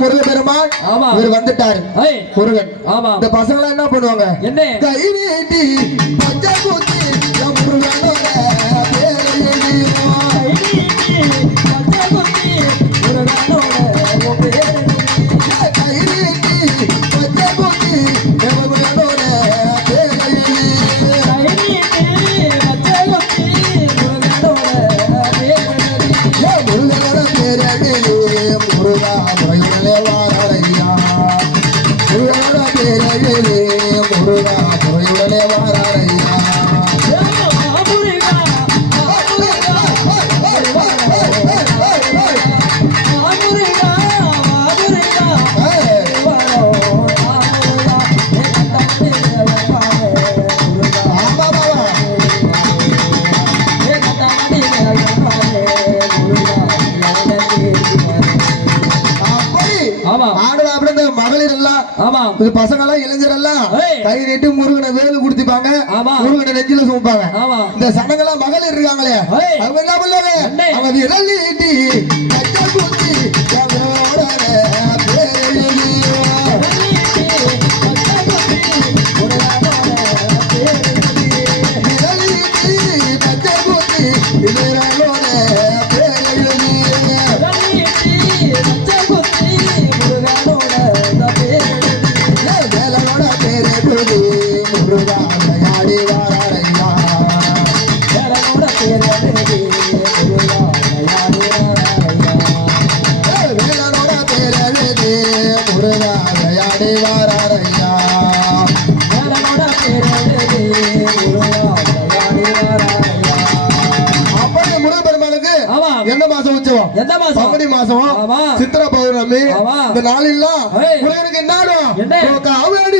முருக பெருமாள். ஆமா. இவர் வந்துட்டாரு. முருகன். ஆமா. இந்த பசங்க என்ன பண்ணுவாங்க? என்ன? கை நீட்டி பச்சை குத்தி என் ஆமா இந்த பசங்க எல்லாம் இளைஞர் எல்லாம் ஏய். கை நீட்டி முருகனை வேலு குடுத்திப்பாங்க ஆமா. முருகனை நெஞ்சில சுமப்பாங்க ஆமா இந்த சனங்கெல்லாம் மகளிர் இருக்காங்களே. அவங்க என்ன பண்ணுவாங்க? அவங்க விரல் நீட்டி எந்த மாசம் பங்குனி மாசம். சித்திர பௌர்ணமி. இந்த நாளெல்லாம் ஏய். முருகனுக்கு